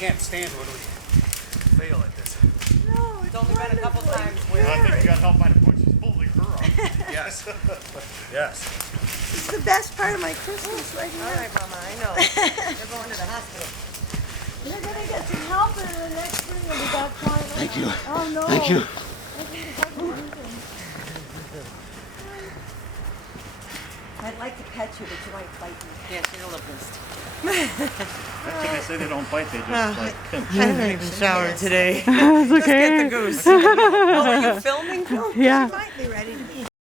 can't stand when we fail at this. No, It's only been a couple times where I think we got help by the butchers pulling her up. Yes. Yes. It's the best part of my Christmas right All here. right, Mama, I know. You're going to the hospital. You're gonna get some help in the next spring when we got quiet. Thank you. Oh no. Thank you. I think it's like we're losing. I'd like to pet you, but you might bite me. Yes, you're a little beast. Actually, they say they don't bite, they just like pinch. I haven't even showered today. It's Just get okay. the goose. Oh, are you filming? Yeah. She might be ready to be